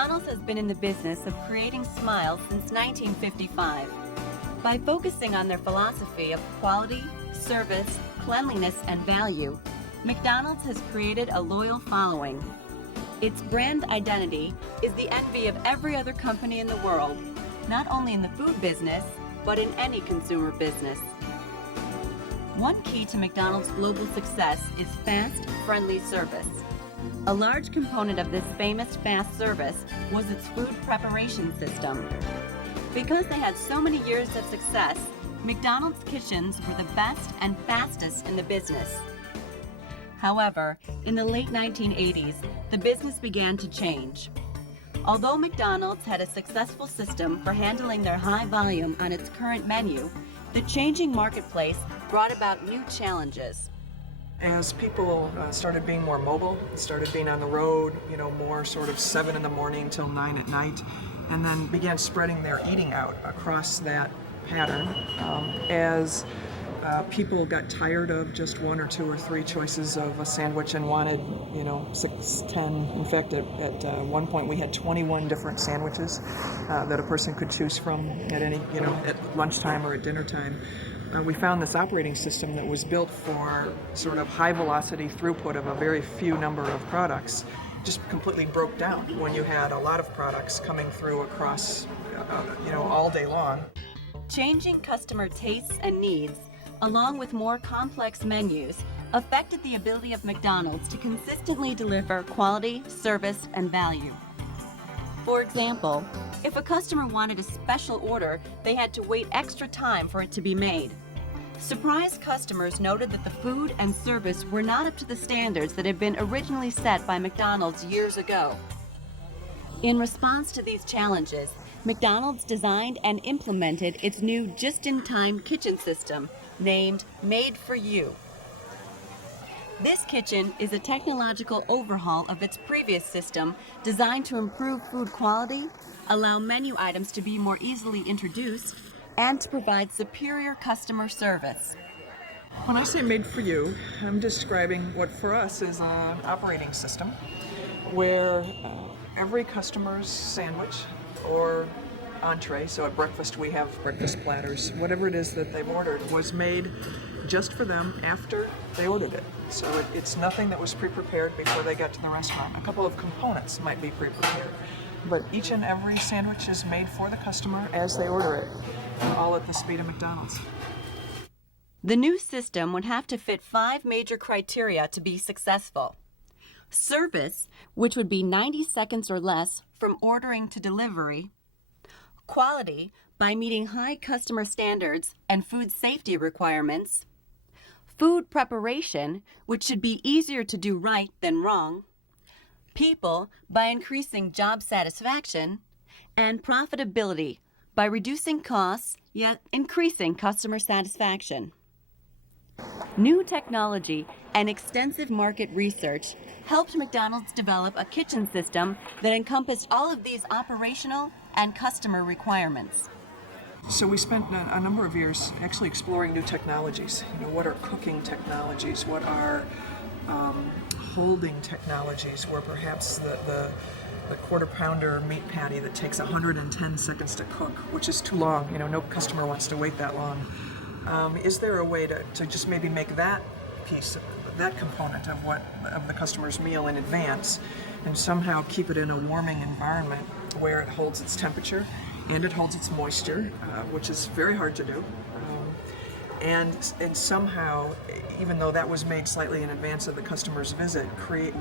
McDonald's has been in the business of creating smiles since 1955. By focusing on their philosophy of quality, service, cleanliness, and value, McDonald's has created a loyal following. Its brand identity is the envy of every other company in the world, not only in the food business, but in any consumer business. One key to McDonald's global success is fast, friendly service. A large component of this famous fast service was its food preparation system. Because they had so many years of success, McDonald's kitchens were the best and fastest in the business. However, in the late 1980s, the business began to change. Although McDonald's had a successful system for handling their high volume on its current menu, the changing marketplace brought about new challenges. As people started being more mobile, started being on the road, more sort of 7 in the morning till 9 at night, and then began spreading their eating out across that pattern, as people got tired of just 1 or 2 or 3 choices of a sandwich and wanted, 6, 10. In fact, at one point we had 21 different sandwiches that a person could choose from at any, at lunchtime or at dinner time. We found this operating system that was built for sort of high velocity throughput of a very few number of products just completely broke down when you had a lot of products coming through across, all day long. Changing customer tastes and needs, along with more complex menus, affected the ability of McDonald's to consistently deliver quality, service, and value. For example, if a customer wanted a special order, they had to wait extra time for it to be made. Surprised customers noted that the food and service were not up to the standards that had been originally set by McDonald's years ago. In response to these challenges, McDonald's designed and implemented its new just-in-time kitchen system, named Made for You. This kitchen is a technological overhaul of its previous system designed to improve food quality, allow menu items to be more easily introduced, and to provide superior customer service. When I say made for you, I'm describing what for us is an operating system where every customer's sandwich or entree, so at breakfast we have breakfast platters, whatever it is that they've ordered, was made just for them after they ordered it. So it's nothing that was pre-prepared before they got to the restaurant. A couple of components might be pre-prepared, but each and every sandwich is made for the customer as they order it, all at the speed of McDonald's. The new system would have to fit 5 major criteria to be successful. Service, which would be 90 seconds or less from ordering to delivery. Quality, by meeting high customer standards and food safety requirements. Food preparation, which should be easier to do right than wrong. People, by increasing job satisfaction. And profitability, by reducing costs, yet increasing customer satisfaction. New technology and extensive market research helped McDonald's develop a kitchen system that encompassed all of these operational and customer requirements. So we spent a number of years actually exploring new technologies. What are cooking technologies? What are holding technologies, where perhaps the quarter pounder meat patty that takes 110 seconds to cook, which is too long. No customer wants to wait that long. Is there a way to just maybe make that piece, that component of the customer's meal in advance, and somehow keep it in a warming environment where it holds its temperature and it holds its moisture, which is very hard to do. And somehow, even though that was made slightly in advance of the customer's visit, create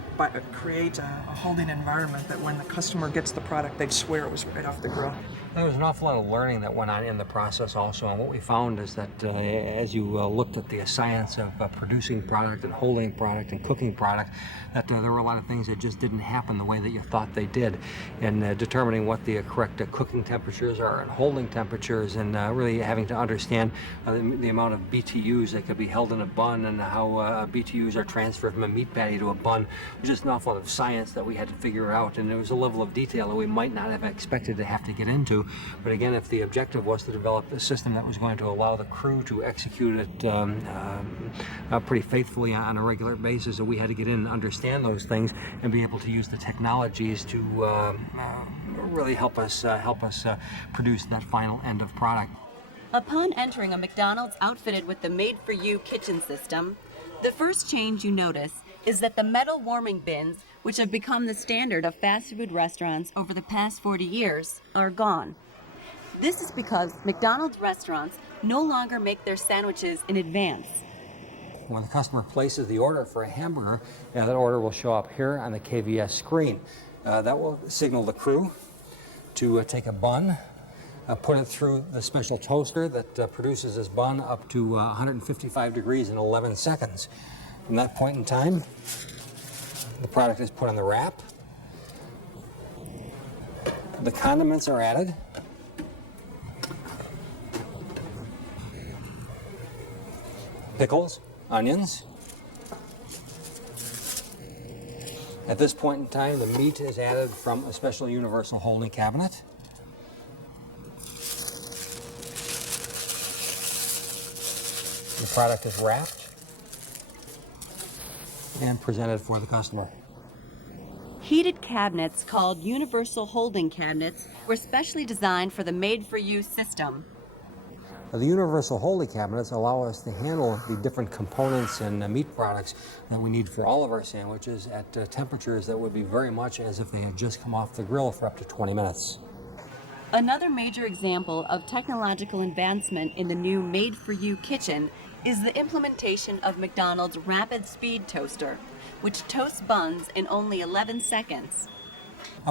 a holding environment that when the customer gets the product, they'd swear it was right off the grill. There was an awful lot of learning that went on in the process also, and what we found is that as you looked at the science of producing product and holding product and cooking product, that there were a lot of things that just didn't happen the way that you thought they did, in determining what the correct cooking temperatures are and holding temperatures, and really having to understand the amount of BTUs that could be held in a bun and how BTUs are transferred from a meat patty to a bun. It was just an awful lot of science that we had to figure out, and there was a level of detail that we might not have expected to have to get into. do. But again, if the objective was to develop a system that was going to allow the crew to execute it pretty faithfully on a regular basis, so we had to get in and understand those things and be able to use the technologies to really help us produce that final end of product. Upon entering a McDonald's outfitted with the made-for-you kitchen system, the first change you notice is that the metal warming bins, which have become the standard of fast food restaurants over the past 40 years, are gone. This is because McDonald's restaurants no longer make their sandwiches in advance. When the customer places the order for a hamburger, that order will show up here on the KVS screen. That will signal the crew to take a bun, put it through the special toaster that produces this bun up to 155 degrees in 11 seconds. From that point in time, the product is put on the wrap. The condiments are added. Pickles, onions. At this point in time, the meat is added from a special universal holding cabinet. The product is wrapped and presented for the customer. Heated cabinets called universal holding cabinets were specially designed for the made-for-you system. The universal holding cabinets allow us to handle the different components and meat products that we need for all of our sandwiches at temperatures that would be very much as if they had just come off the grill for up to 20 minutes. Another major example of technological advancement in the new made-for-you kitchen is the implementation of McDonald's Rapid Speed Toaster, which toasts buns in only 11 seconds.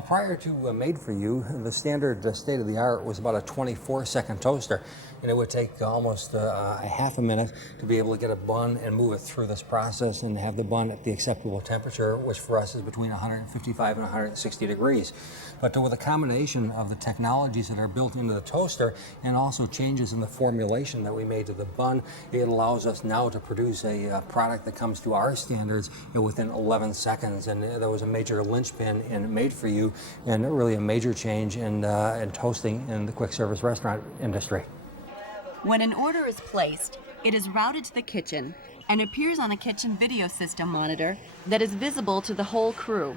Prior to Made For You, the standard state-of-the-art was about a 24-second toaster, and it would take almost a half a minute to be able to get a bun and move it through this process and have the bun at the acceptable temperature, which for us is between 155 and 160 degrees. But with a combination of the technologies that are built into the toaster and also changes in the formulation that we made to the bun, it allows us now to produce a product that comes to our standards within 11 seconds. And that was a major linchpin in Made For You and really a major change in toasting in the quick service restaurant industry. When an order is placed, it is routed to the kitchen and appears on a kitchen video system monitor that is visible to the whole crew.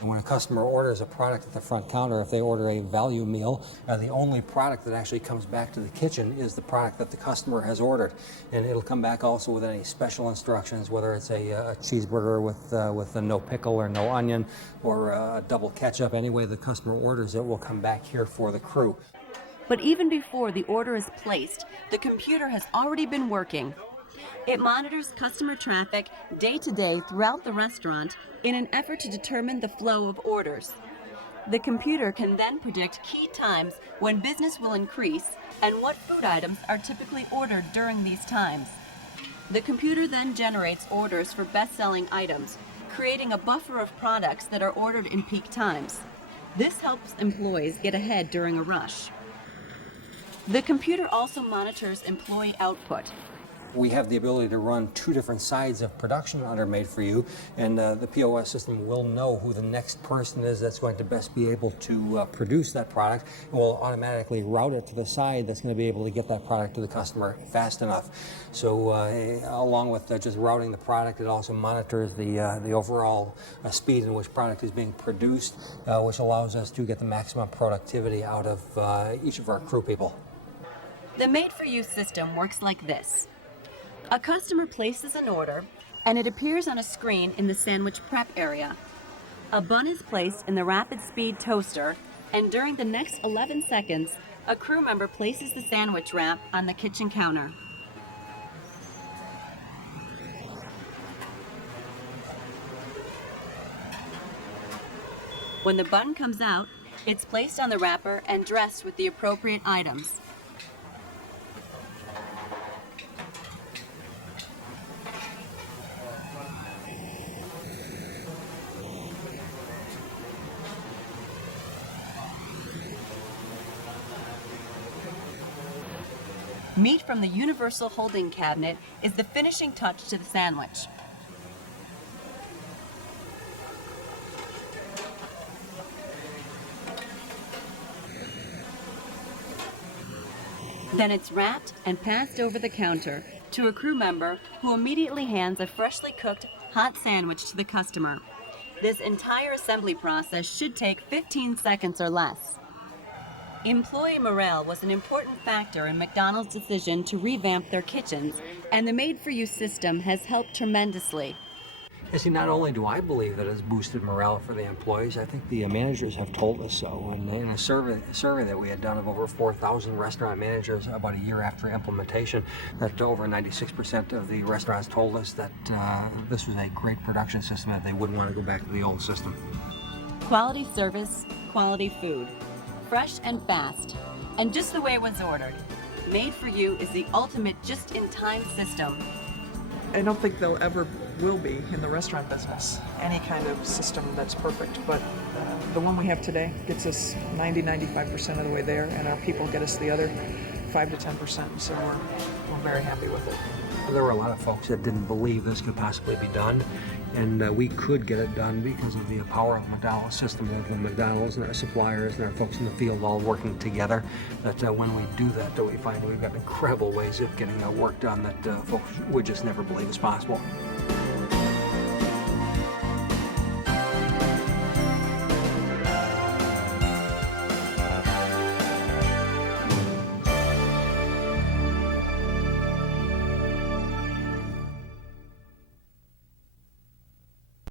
And when a customer orders a product at the front counter, if they order a value meal, the only product that actually comes back to the kitchen is the product that the customer has ordered. And it'll come back also with any special instructions, whether it's a cheeseburger with a no pickle or no onion, or a double ketchup. Any way the customer orders it will come back here for the crew. But even before the order is placed, the computer has already been working. It monitors customer traffic day to day throughout the restaurant in an effort to determine the flow of orders. The computer can then predict key times when business will increase and what food items are typically ordered during these times. The computer then generates orders for best-selling items, creating a buffer of products that are ordered in peak times. This helps employees get ahead during a rush. The computer also monitors employee output. We have the ability to run two different sides of production under Made For You, and the POS system will know who the next person is that's going to best be able to produce that product, and will automatically route it to the side that's going to be able to get that product to the customer fast enough. So along with just routing the product, it also monitors the overall speed in which product is being produced, which allows us to get the maximum productivity out of each of our crew people. The Made For You system works like this. A customer places an order, and it appears on a screen in the sandwich prep area. A bun is placed in the Rapid Speed Toaster, and during the next 11 seconds, a crew member places the sandwich wrap on the kitchen counter. When the bun comes out, it's placed on the wrapper and dressed with the appropriate items. Meat from the universal holding cabinet is the finishing touch to the sandwich. Then it's wrapped and passed over the counter to a crew member who immediately hands a freshly cooked hot sandwich to the customer. This entire assembly process should take 15 seconds or less. Employee morale was an important factor in McDonald's decision to revamp their kitchens, and the Made For You system has helped tremendously. You see, not only do I believe that it's boosted morale for the employees, I think the managers have told us so. And in a survey that we had done of over 4,000 restaurant managers about a year after implementation, that over 96% of the restaurants told us that this was a great production system, that they wouldn't want to go back to the old system. Quality service, quality food, fresh and fast, and just the way it was ordered. Made For You is the ultimate just-in-time system. I don't think there ever will be in the restaurant business any kind of system that's perfect, but the one we have today gets us 90-95% of the way there, and our people get us the other 5 to 10%, so we're very happy with it. There were a lot of folks that didn't believe this could possibly be done, and we could get it done because of the power of the McDonald's system, of the McDonald's and our suppliers and our folks in the field all working together, that when we do that, we find we've got incredible ways of getting work done that folks would just never believe is possible.